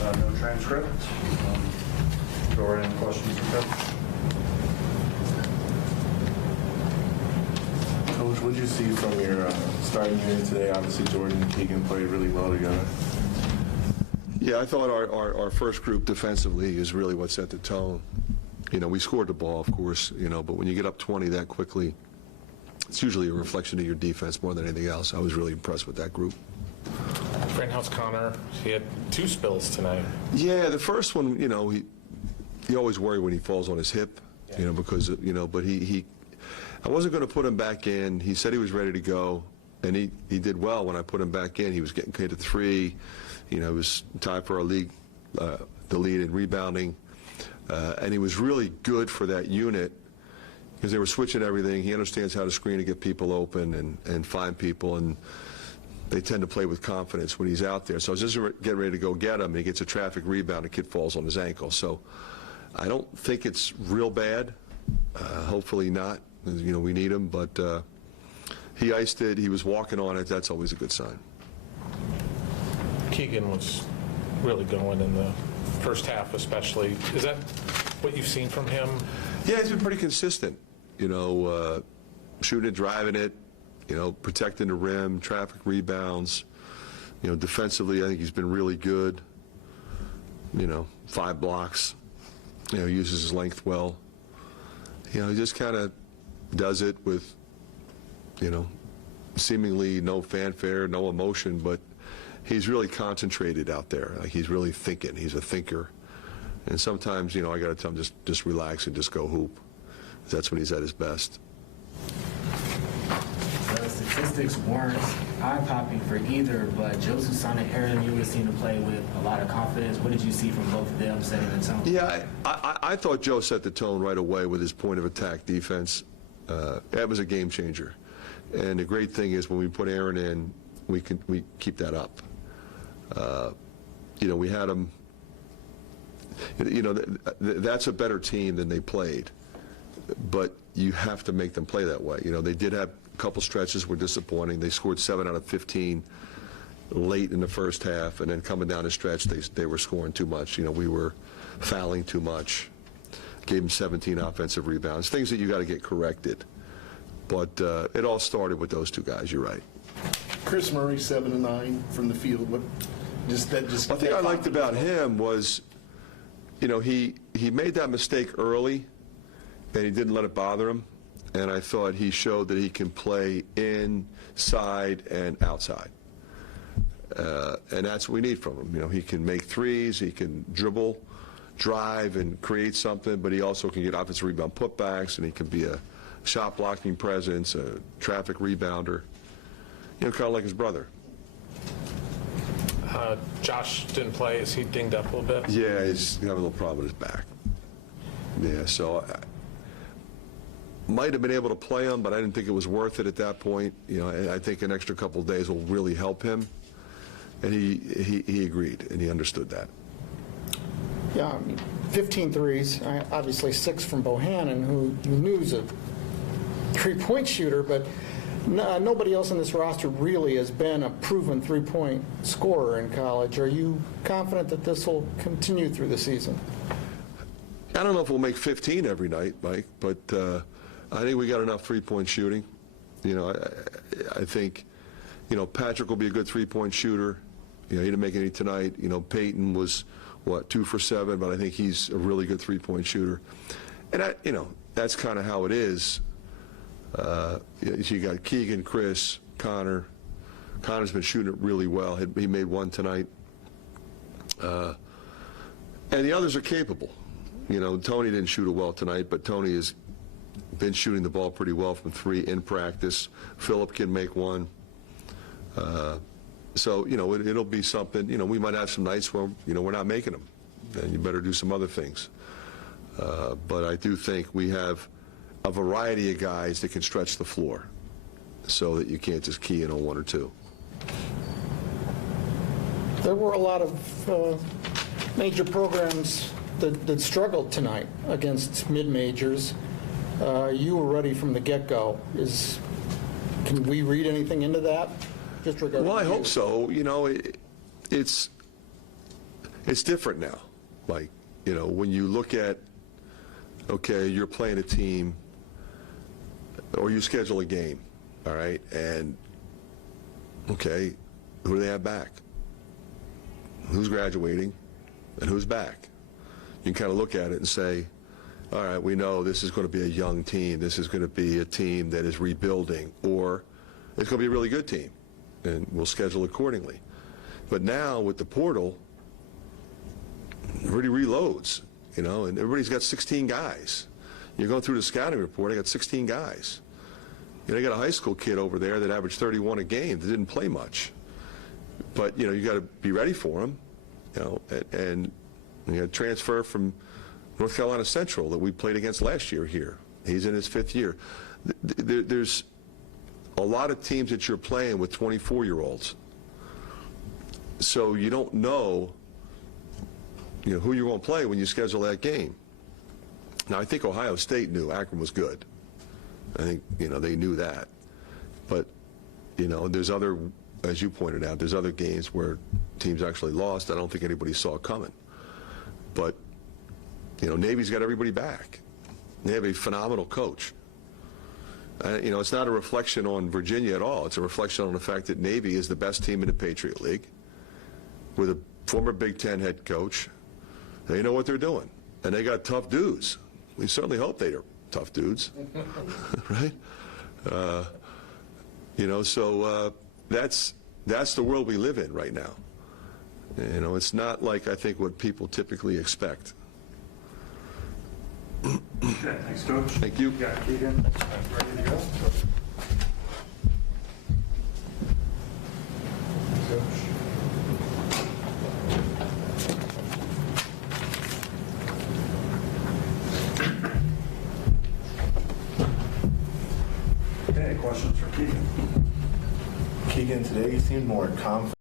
No transcript. Go right into questions or comments. Coach, what did you see from your starting unit today? Obviously, Jordan and Keegan played really well together. Yeah, I thought our first group defensively is really what set the tone. You know, we scored the ball, of course, you know, but when you get up 20 that quickly, it's usually a reflection of your defense more than anything else. I was really impressed with that group. Fran, how's Connor? He had 2 spills tonight. Yeah, the first one, you know, you always worry when he falls on his hip, you know, because, you know, but I wasn't going to put him back in. He said he was ready to go, and he did well when I put him back in. He was getting paid at 3. You know, it was tied for our league, the lead in rebounding, and he was really good for that unit because they were switching everything. He understands how to screen to get people open and find people, and they tend to play with confidence when he's out there. So I was just getting ready to go get him, and he gets a traffic rebound, a kid falls on his ankle. So I don't think it's real bad. Hopefully not. You know, we need him, but he iced it. He was walking on it. That's always a good sign. Keegan was really going in the first half especially. Is that what you've seen from him? Yeah, he's been pretty consistent. You know, shooting it, driving it, you know, protecting the rim, traffic rebounds. You know, defensively, I think he's been really good. You know, 5 blocks. You know, uses his length well. You know, he just kind of does it with, you know, seemingly no fanfare, no emotion, but he's really concentrated out there. Like, he's really thinking. He's a thinker. And sometimes, you know, I got to tell him, just relax and just go hoop. That's when he's at his best. The statistics weren't eye-popping for either, but Joe Susanna and Aaron Ewing seemed to play with a lot of confidence. What did you see from both of them setting the tone? Yeah, I thought Joe set the tone right away with his point of attack defense. That was a game changer. And the great thing is when we put Aaron in, we keep that up. You know, we had him, you know, that's a better team than they played. But you have to make them play that way. You know, they did have a couple stretches were disappointing. They scored 7 out of 15 late in the first half, and then coming down the stretch, they were scoring too much. You know, we were fouling too much. Gave them 17 offensive rebounds, things that you got to get corrected. But it all started with those 2 guys. You're right. Chris Murray, 7 of 9 from the field. What One thing I liked about him was, you know, he made that mistake early, and he didn't let it bother him. And I thought he showed that he can play inside and outside. And that's what we need from him. You know, he can make threes, he can dribble, drive, and create something, but he also can get offensive rebound putbacks, and he can be a shot blocking presence, a traffic rebounder. You know, kind of like his brother. Josh didn't play. Is he dinged up a little bit? Yeah, he's having a little problem with his back. Yeah, so I might have been able to play him, but I didn't think it was worth it at that point. You know, I think an extra couple of days will really help him. And he agreed, and he understood that. Yeah, 15 threes, obviously 6 from Bohannon, who you knew was a three-point shooter, but nobody else on this roster really has been a proven three-point scorer in college. Are you confident that this will continue through the season? I don't know if we'll make 15 every night, Mike, but I think we got enough three-point shooting. You know, I think, you know, Patrick will be a good three-point shooter. You know, he didn't make any tonight. You know, Peyton was, what, 2 for 7, but I think he's a really good three-point shooter. And, you know, that's kind of how it is. You got Keegan, Chris, Connor. Connor's been shooting it really well. He made 1 tonight. And the others are capable. You know, Tony didn't shoot it well tonight, but Tony has been shooting the ball pretty well from 3 in practice. Phillip can make 1. So, you know, it'll be something. You know, we might have some nights where, you know, we're not making them. And you better do some other things. But I do think we have a variety of guys that can stretch the floor so that you can't just key in on 1 or 2. There were a lot of major programs that struggled tonight against mid-majors. You were ready from the get-go. Can we read anything into that? Just regarding well, I hope so. You know, it's it's different now. Like, you know, when you look at, okay, you're playing a team, or you schedule a game, all right, and, okay, who do they have back? Who's graduating and who's back? You can kind of look at it and say, all right, we know this is going to be a young team. This is going to be a team that is rebuilding, or it's going to be a really good team, and we'll schedule accordingly. But now with the portal, everybody reloads, you know, and everybody's got 16 guys. You're going through the scouting report, I got 16 guys. You know, I got a high school kid over there that averaged 31 a game that didn't play much. But, you know, you got to be ready for him, you know, and you got a transfer from North Carolina Central that we played against last year here. He's in his 5th year. There's a lot of teams that you're playing with 24-year-olds. So you don't know, you know, who you're going to play when you schedule that game. Now, I think Ohio State knew Akron was good. I think, you know, they knew that. But, you know, there's other, as you pointed out, there's other games where teams actually lost. I don't think anybody saw it coming. But, you know, Navy's got everybody back. They have a phenomenal coach. You know, it's not a reflection on Virginia at all. It's a reflection on the fact that Navy is the best team in the Patriot League with a former Big Ten head coach. They know what they're doing. And they got tough dudes. We certainly hope they're tough dudes, right? You know, so that's the world we live in right now. You know, it's not like, I think, what people typically expect. Okay, thanks, Coach. Thank you. Got Keegan ready to go. Okay, questions for Keegan? Keegan, today you seemed more confident